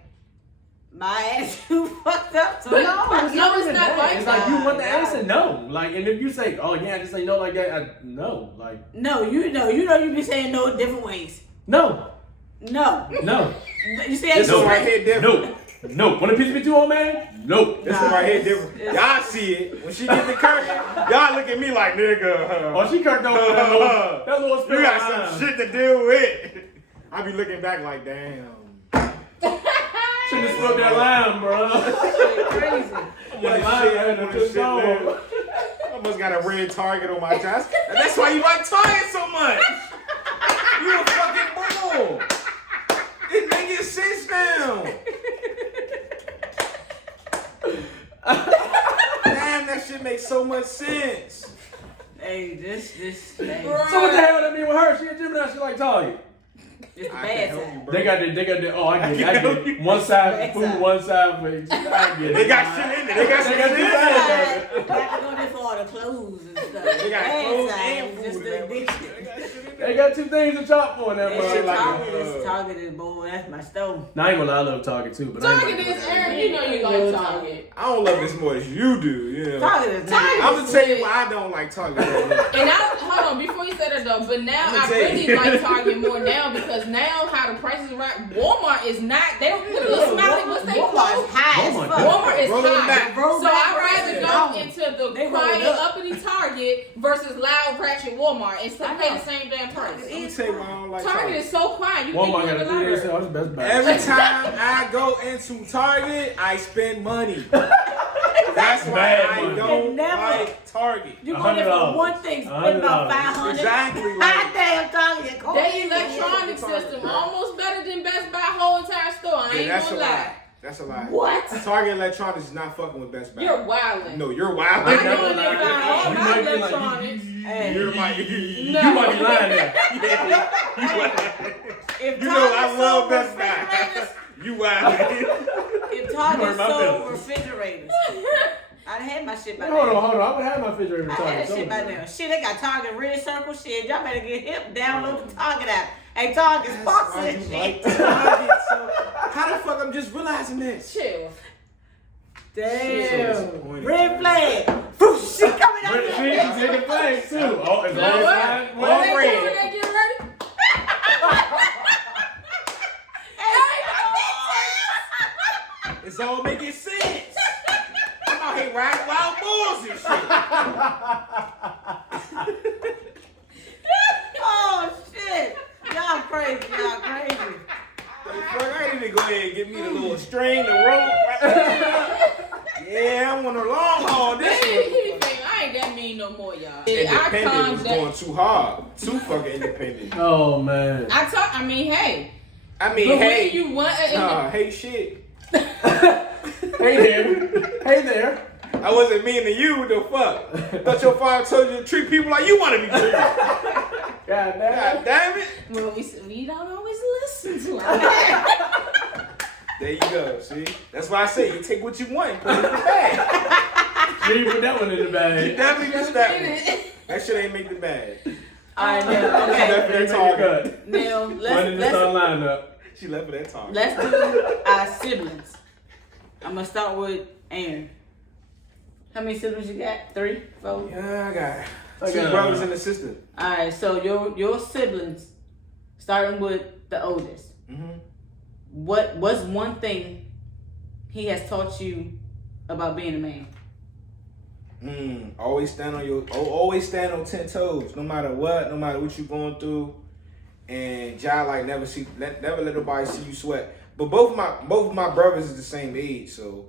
my attitude fucked up. So But no, no, it's No, not it's even not that. like It's like you that. want the answer no. Like, and if you say, oh yeah, just say no like that, no. Like, no, you know, you be saying no different ways. no. No, No. you say This No. one right here different. No. Wanna piss me too on, man? Nope. This one right here different. Y'all see it. When she get the curse, y'all look at me like, nigga. Oh, she kirked over that little You spirit. got some shit to deal with. I be looking back like, damn. Shouldn't have smoked that line, bro. crazy. I must got a red target on my chest. And that's why you like Target so much. You a fucking bull. It making sense now. Damn, that shit makes so much sense. Hey, this, So what the hell that mean with her? She a Gemini, she like Target. it's the I bad can help side. you, bro. They got the, oh, I get it. One side for food, one side for, I get it. They got shit in there. They got shit in two there. sides. Got to go there for all the clothes and stuff. They got Bad clothes side and is just food. the addiction. They got two things to chop for in that That shit shit motherfucker. like Target is boy, that's my stove. Now I ain't gonna lie, I love Target too, but I Target ain't is Aaron. You know you like Target. I don't love this more as you do. Yeah. Target is Target nice. I'm gonna tell you why I don't like Target. And hold on, before you say that though, but now I'ma I tell really you. like Target more now because now how the prices are right. Walmart is not. They don't put a little smiley. What's they Walmart's called? high as Walmart fuck. Walmart is Roll them high. back. So I'd rather prices go down. into the They roll quiet, it up. uppity Target versus loud, ratchet Walmart and still I pay know. the same damn price. Let me tell you why I don't like Target Target. is so quiet. You Walmart think got you're a in the 3 library. sales, Best Buy. Every time I go into Target, I spend money. That's why Bad I money. don't Never. like Target. You go there for $100. one thing, spend about $100. 500. Exactly. Hot Like, damn Target. Their electronic system almost better than Best Buy whole entire store. I yeah, ain't that's a gonna lie. lie. That's a lie. What? Target Electronics is not fucking with Best Buy. You're wildin'. No, you're wild. I They know never they lie. buy all You my might be like, electronics. Hey, You're my. You might be lying there. if You know I Target love sold Best Buy. refrigerators, You wild. if You Target heard my sold feelings. refrigerators, I'd have my shit by Hold now. on. I would have my refrigerator I Target. had that shit by now. Shit, they got Target Red Circle shit. Y'all better get hip. Download the Target app. Hey, Target sponsor Why that you shit. like Target so? How the fuck I'm just realizing this? Chill. Damn. disappointed. Red flag. Whoosh, she coming out Red there. She's taking flags too. Oh, it's No, red what? flag. What All they red. do when they get ready? It's all making sense. I'm out here riding wild bulls and shit. Oh, shit. Y'all crazy. Y'all crazy. Fuck, I need to go ahead and get me the little string, the rope. Yeah, I'm on the long haul. This He one. think I ain't that mean. need no more, y'all. Independent was going too hard. Too fucking independent. Oh man. I mean, hey. I mean, But hey. when you want hey, shit. Hey there. Hey there. I wasn't mean to you, the fuck. Thought your father told you to treat people like you want to be treated. God damn it. Well, we don't always listen to him. There you go, see? That's why I say you take what you want and put it in the bag. You put that one in the bag. You definitely missed that one. That shit ain't make the bag. All right, now, okay. Definitely target. Now, Running this lineup. She left for that target. let's do our siblings. I'm going to start with Aaron. How many siblings you got? 3, 4? Yeah, I got 2 brothers and a sister. All right, so your siblings, starting with the oldest. Mm-hmm. What's one thing he has taught you about being a man? Always stand on 10 toes, no matter what you're going through, and like never let nobody see you sweat. But both of my brothers is the same age, so.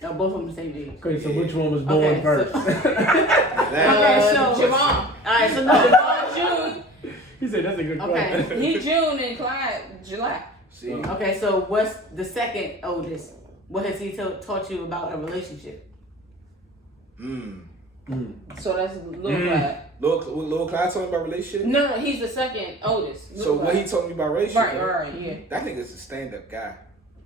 No, both of them the same age. Okay, so which one was born first? Okay, so Javon. All right, so no, Javon June. He said that's a good question. Okay, he June and Clyde July. See. Okay, so what's the second oldest? What has he taught you about a relationship? So that's Lil Clyde. Lil Clyde told me about relationship? No, he's the second oldest. So what he told me about relationship? Right, yeah. That nigga's a stand-up guy.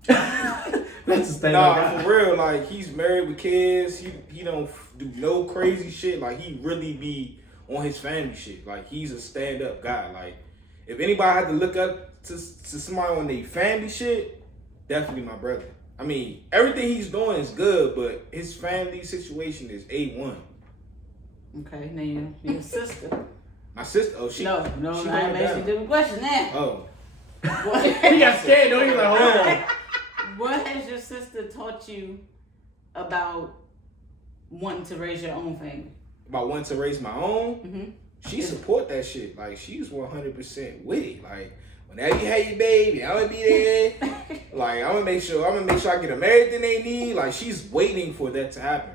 That's a stand-up guy. For real, like he's married with kids. He don't do no crazy shit. Like he really be on his family shit. Like he's a stand-up guy. Like if anybody had to look up to somebody on their family shit, definitely my brother. I mean, everything he's doing is good, but his family situation is A1. Okay, now your sister. My sister, oh she No, she I going ain't asking down. you the question now. Oh, He got scared though. He was like, hold on. What has your sister taught you about wanting to raise your own family? about wanting to raise my own. Mm-hmm. She support that shit. Like she's 100% with it. Like whenever you have your baby, I'm gonna be there. Like I'm gonna make sure I get them everything they need. Like she's waiting for that to happen.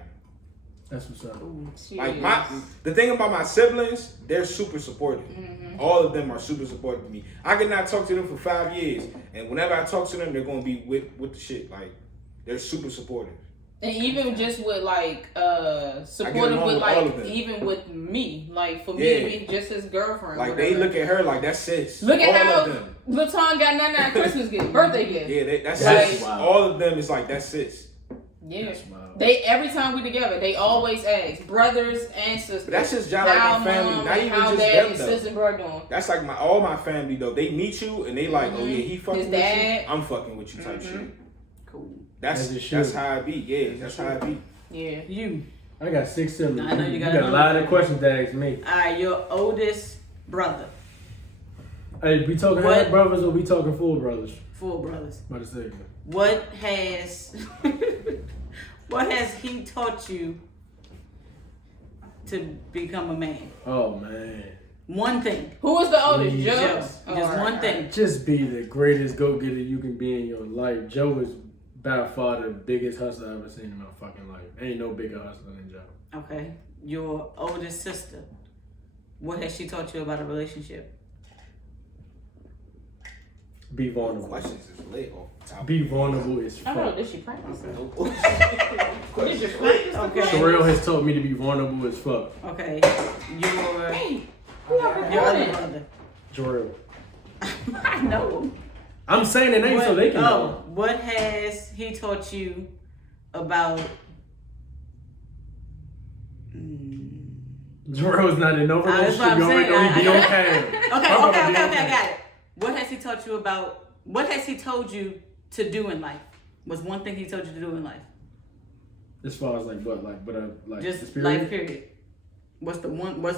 That's what's up. Ooh, Like the thing about my siblings, they're super supportive. Mm-hmm. All of them are super supportive of me. I could not talk to them for 5 years, and whenever I talk to them, they're gonna be with the shit. Like they're super supportive. And even just with like supportive along with with all of like them. even with me, like for me to be just his girlfriend. Like whatever. they look at her like that's sis. Look at all how of them. Laton got 99 Christmas gift, birthday gift. Yeah, that's Like- sis. All of them is like that's sis. Yeah. That's wild. They every time we together, they always ask brothers and sisters. But that's just y'all like how my family, mom not and even how just dad them and though. sister and brother doing. That's like all my family though. They meet you and they like, oh yeah, he fucking His with dad. you. I'm fucking with you type shit. Cool. That's As it should. how I be. Yeah, that's how I be. Yeah. You. I got 6 siblings. I know you got a another lot of one. questions to ask me. All right, your oldest brother. Hey, we talking What? half brothers or we talking full brothers? 4 brothers. About to say. What has what has he taught you to become a man? Oh man. One thing. Who was the oldest? Jeez. Joe. Joe. Oh, Just all right, one all thing. right. Just be the greatest go-getter you can be in your life. Joe is by far the biggest hustler I've ever seen in my fucking life. Ain't no bigger hustler than Joe. Okay. Your oldest sister. What has she taught you about a relationship? Be vulnerable. Questions is lit off the top. Be vulnerable as I don't know. fuck. Did she practice? Did you Questions. practice? Okay. Sherelle has taught me to be vulnerable as fuck. Okay. Your Hey, we are your other recording. brother. Jarrell. I know. I'm saying the name so they can know. What has he taught you about Jarrell's not in no that's relationship. what You I'm already know saying. he be on cam. Okay, I got it. What has he taught you about, what has he told you to do in life? What's one thing he told you to do in life? As far as like what, like Just the spirit? life period. What's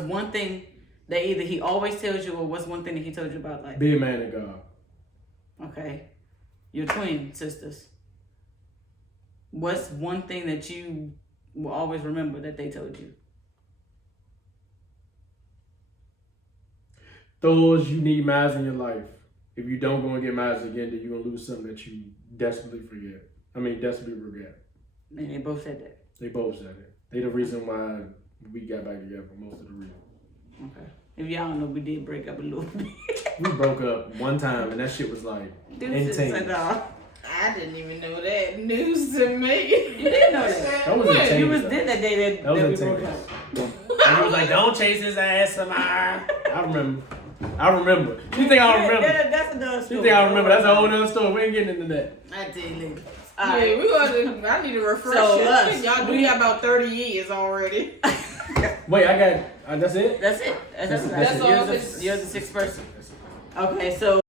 one thing that either he always tells you or what's one thing that he told you about life? Be a man of God. Okay. Your twin sisters. What's one thing that you will always remember that they told you? Those you need miles in your life. If you don't go and get miles again, then you're gonna lose something that you desperately desperately regret. And they both said that. They both said it. They the reason why We got back together for most of the reason. Okay. If y'all don't know, we did break up a little bit. We broke up one time, and that shit was like Deuces intense. and all. I didn't even know that. News to me. You didn't know that. That was When? intense. You was though. there that day That was we intense. broke up. And he was like, "Don't chase his ass, Samar." I remember. You think I remember? That's another story. You think I remember? That's a whole other story. We ain't getting into that. I tell you later. Yeah, we gonna. I need a refresher. So us, Y'all do got about 30 years already. Wait, I got. That's it. That's it. That's That's all. You're the sixth person. Okay, so